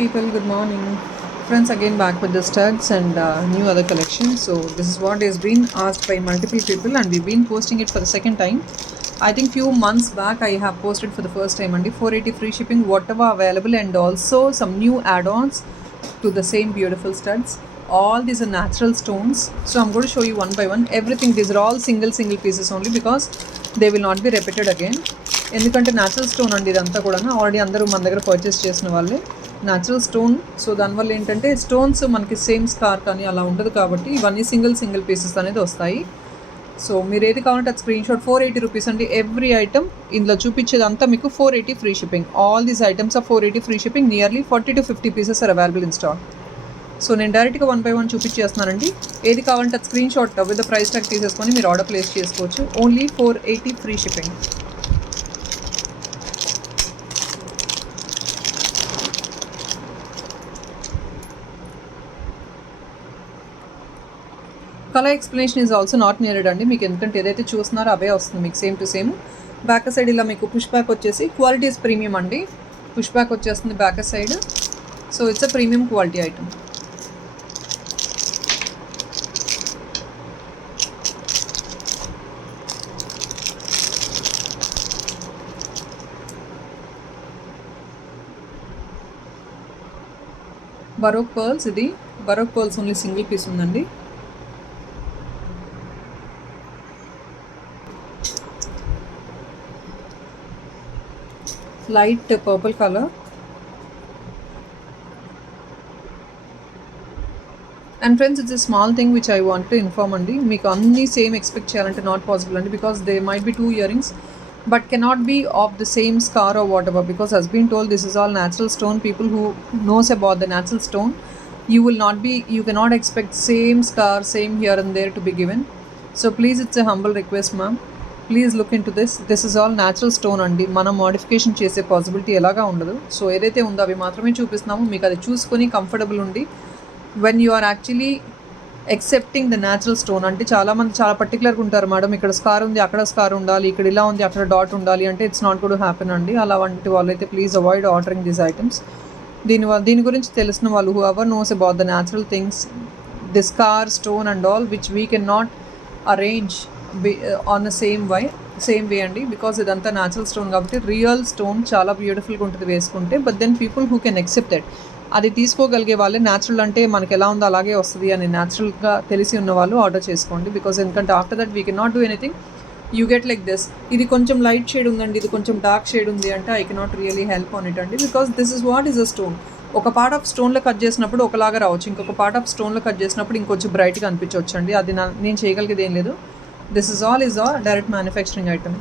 people, good morning. Friends, again back with the studs and new other collection. So this is what has been asked by multiple people and we've been posting it for the second time. I think few months back I have posted for the first time and 480 free shipping whatever available, and also some new add-ons to the same beautiful studs. All these are natural stones, so I'm going to show you one by one everything. These are all single pieces only because they will not be repeated again. ఎందుకంటే natural stone అండి ఇదంతా కూడా ఆల్రెడీ అందరూ మన దగ్గర పర్చేస్ చేసిన వాళ్ళే natural stone. So దానివల్ల ఏంటంటే స్టోన్స్ మనకి సేమ్ స్కార్ కానీ అలా ఉండదు కాబట్టి ఇవన్నీ సింగిల్ పీసెస్ అనేది వస్తాయి. సో మీరు ఏది కావాలంటే అది స్క్రీన్ షాట్. 480 రూపీస్ అండి ఎవ్రీ ఐటమ్. ఇందులో చూపించేదంతా మీకు 480 free shipping. All these items are 480 free shipping. Nearly 40 to 50 pieces are available in stock. So నేను డైరెక్ట్గా 1 by 1 చూపించేస్తున్నానండి. ఏది కావాలంటే అది screen shot with price tag తీసేసుకొని మీరు ఆర్డర్ ప్లేస్ చేసుకోవచ్చు. Only 480 free shipping. Colour explanation is also not needed అండి మీకు, ఎందుకంటే ఏదైతే చూస్తున్నారో అవే వస్తుంది మీకు same to same. Back side ఇలా మీకు పుష్ బ్యాక్ వచ్చేసి క్వాలిటీ ఇస్ ప్రీమియం అండి. పుష్ బ్యాక్ వచ్చేస్తుంది back side. So it's a premium quality item. Baroque pearls, ఇది baroque pearls only single piece ఉందండి. light purple color, and friends it's a small thing which I want to inform andi. Meeku anni same expect cheyalante not possible andi, because there might be 2 earrings but cannot be of the same scar or whatever, because as been told this is all natural stone. People who knows about the natural stone, you cannot expect same scar, same here and there to be given. So please, it's a humble request ma'am, please look in to this is all natural stone అండి. మనం మోడిఫికేషన్ చేసే పాసిబిలిటీ ఎలాగా ఉండదు. సో ఏదైతే ఉందో అవి మాత్రమే చూపిస్తున్నాము. మీకు అది చూసుకొని కంఫర్టబుల్ ఉండి when you are actually accepting the natural stone. అంటే చాలామంది చాలా పర్టికులర్గా ఉంటారు, మేడం ఇక్కడ స్కార్ ఉంది అక్కడ స్కార్ ఉండాలి, ఇక్కడ ఇలా ఉంది అక్కడ డాట్ ఉండాలి అంటే ఇట్స్ నాట్ గుడ్ హ్యాపెన్ అండి. అలా వంటి వాళ్ళైతే please avoid ordering these items. దీని గురించి తెలిసిన వాళ్ళు whoever knows about the natural things, the scar, stone and all which we can not arrange on the same way అండి, బికాస్ ఇదంతా న్యాచురల్ స్టోన్ కాబట్టి రియల్ స్టోన్ చాలా బ్యూటిఫుల్గా ఉంటుంది వేసుకుంటే. But then people who can accept that, అది తీసుకోగలిగే వాళ్ళే న్యాచురల్ అంటే మనకి ఎలా ఉందో అలాగే వస్తుంది అని న్యాచురల్గా తెలిసి ఉన్న వాళ్ళు ఆర్డర్ చేసుకోండి. బికాస్ ఎందుకంటే after that we can not do anything. You get like this. ఇది కొంచెం లైట్ షేడ్ ఉందండి, ఇది కొంచెం డార్క్ షేడ్ ఉంది అంటే I cannot really help on it అండి, because this is what is a stone. ఒక పార్ట్ ఆఫ్ స్టోన్లో కట్ చేసినప్పుడు ఒకలాగా రావచ్చు, ఇంకొక పార్ట్ ఆఫ్ స్టోన్లో కట్ చేసినప్పుడు ఇంకొంచెం బ్రైట్గా అనిపించవచ్చు అండి. అది నేను చేయగలిగేది ఏం లేదు. This is all direct manufacturing item.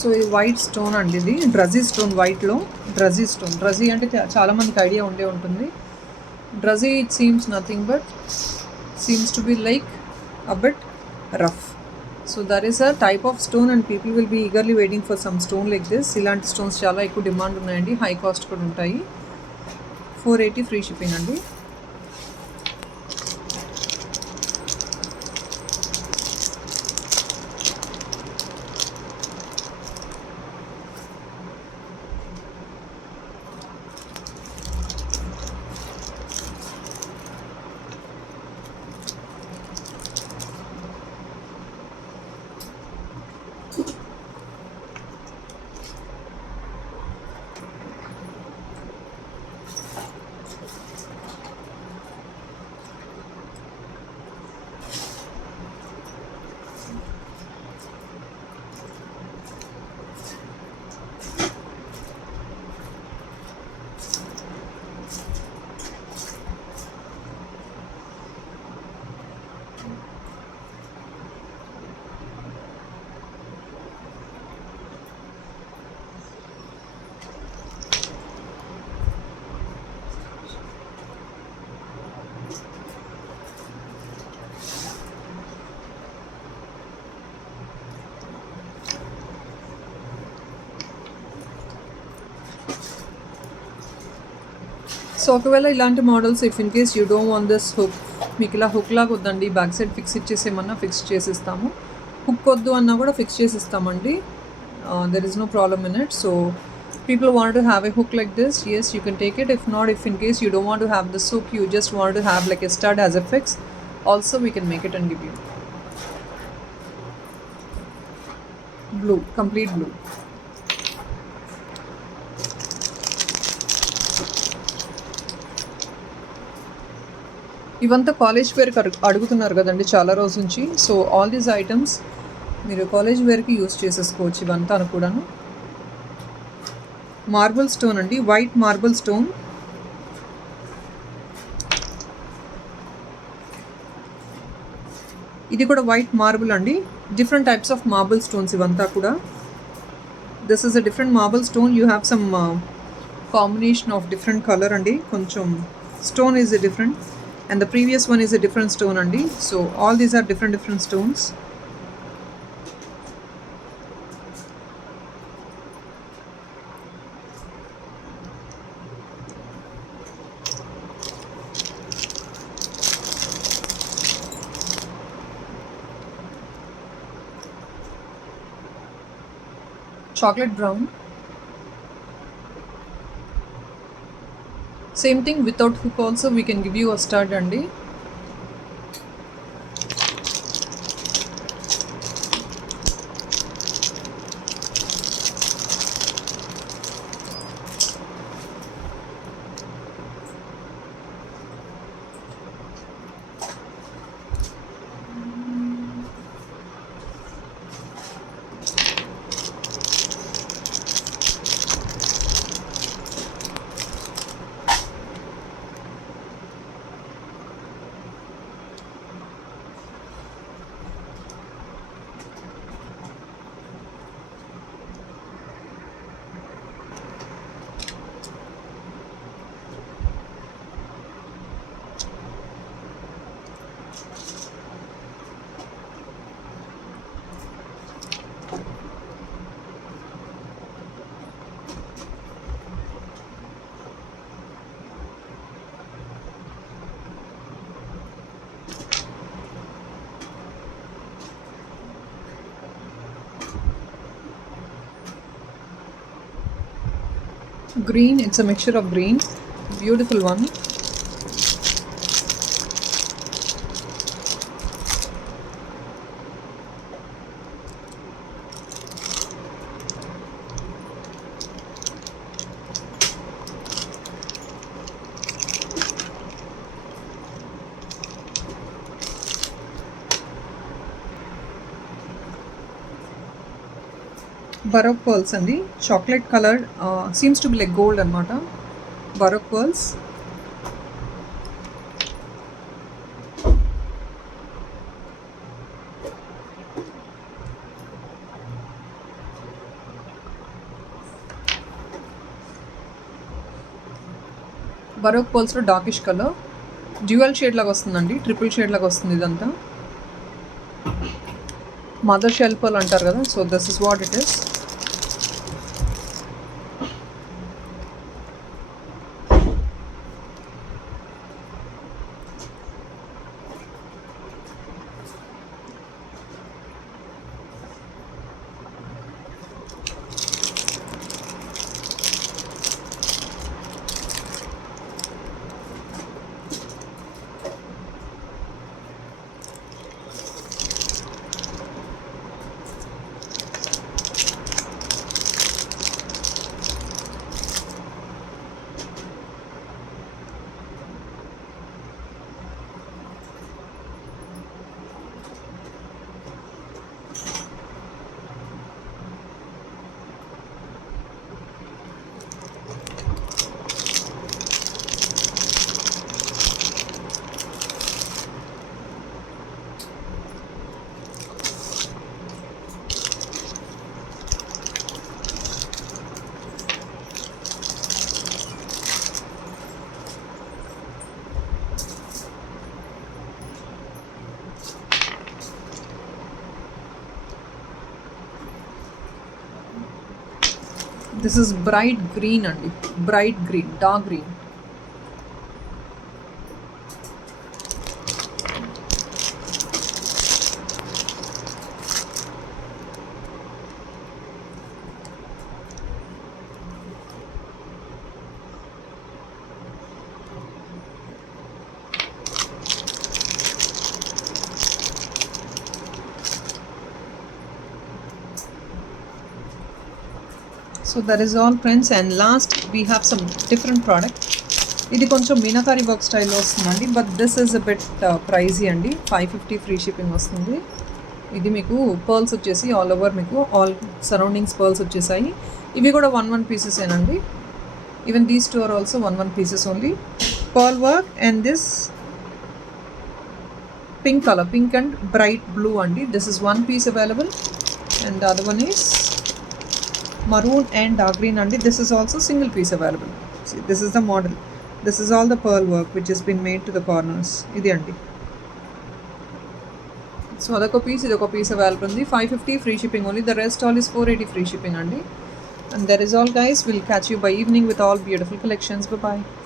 So ఇది వైట్ స్టోన్ అండి, ఇది డ్రజీ స్టోన్. వైట్లో డ్రజీ స్టోన్. డ్రజీ అంటే చాలామందికి ఐడియా ఉంటుంది. Druzy it seems nothing but seems to be like a bit rough. So that is a type of stone and people will be eagerly waiting for some stone like this. ఇలాంటి stones చాలా ఎక్కువ డిమాండ్ ఉన్నాయండి, high cost కూడా ఉంటాయి. 480 free shipping అండి. ఒకవేళ ఇలాంటి models if in case you don't want this hook, మీకు ఇలా హుక్ లాగా వద్దండి బ్యాక్ సైడ్ ఫిక్స్ ఇచ్చేసేమన్నా ఫిక్స్ చేసిస్తాము, హుక్ వద్దు అన్నా కూడా ఫిక్స్ చేసిస్తామండి. There is no problem in it. So people want to have a hook like this, yes you can take it. If not, if in case you don't want to have this hook, you just want to have like a stud as a fix, also we can make it and give you. Blue, complete blue. ఇవంతా కాలేజ్ వేర్కి అడుగుతున్నారు కదండి చాలా రోజు నుంచి. So all these items మీరు కాలేజ్ వేర్కి యూస్ చేసేసుకోవచ్చు ఇవంతా కూడాను. మార్బుల్ స్టోన్ అండి, వైట్ మార్బుల్ స్టోన్. ఇది కూడా వైట్ మార్బుల్ అండి. Different types of marble stones ఇవంతా కూడా. This is a different marble stone. You have some combination of different colour అండి. కొంచెం stone is different and the previous one is a different stone andi. So all these are different stones. Chocolate brown. Same thing without hook also we can give you a stud andi. Green, it's a mixture of green, beautiful one. Baroque pearls అండి, chocolate colour, seems to be like gold అనమాట. Baroque pearls. Baroque pearls లో darkish colour, dual shade లాగా వస్తుందండి, triple shade లాగా వస్తుంది ఇదంతా. Mother shell pearl అంటారు కదా, so this is what it is. This is bright green అండి, bright green, dark green. So that is all friends. And last we have some different product. ఇది కొంచెం meenakari work స్టైల్లో వస్తుందండి, but this is a bit pricey అండి. 550 free shipping వస్తుంది. ఇది మీకు pearls వచ్చేసి ఆల్ ఓవర్ మీకు ఆల్ సరౌండింగ్స్ పర్ల్స్ వచ్చేసాయి. ఇవి కూడా 1 పీసెస్ ఏనండి. Even these two are also 1 pieces only. Pearl work and this pink colour, pink and bright blue అండి. This is 1 piece available. And the other one is maroon and dark green అండి. This is also single piece available. See, this is the model. This is all the pearl work which has been made to the corners. ఇది అండి. సో అదొక పీస్, ఇదొక piece available ఉంది. 550 free shipping only. The rest all is 480 free shipping అండి. And that is all guys. We'll catch you by evening with all beautiful collections. Bye bye.